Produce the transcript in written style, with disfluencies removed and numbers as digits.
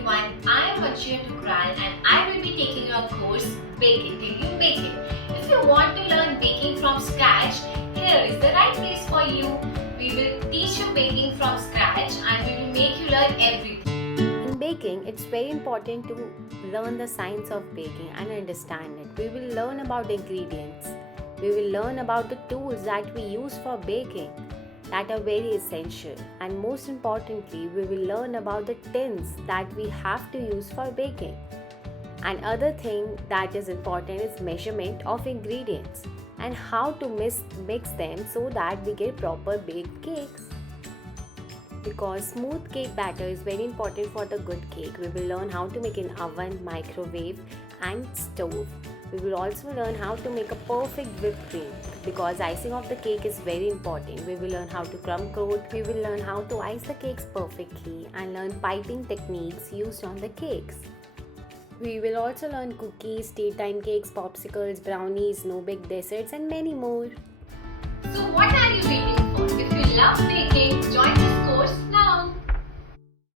everyone, I am Vanshika Thukral and I will be taking your course Taking Baking. If you want to learn baking from scratch, here is the right place for you. We will teach you baking from scratch and we will make you learn everything. In baking, it's very important to learn the science of baking and understand it. We will learn about ingredients. We will learn about the tools that we use for baking that are very essential, and most importantly we will learn about the tins that we have to use for baking. And other thing that is important is measurement of ingredients and how to mix them so that we get proper baked cakes. Because smooth cake batter is very important for the good cake, we will learn how to make in oven, microwave and stove. We will also learn how to make a perfect whipped cream because icing of the cake is very important. We will learn how to crumb coat, we will learn how to ice the cakes perfectly and learn piping techniques used on the cakes. We will also learn cookies, tea time cakes, popsicles, brownies, no-bake desserts and many more. So what are you waiting for? If you love baking, join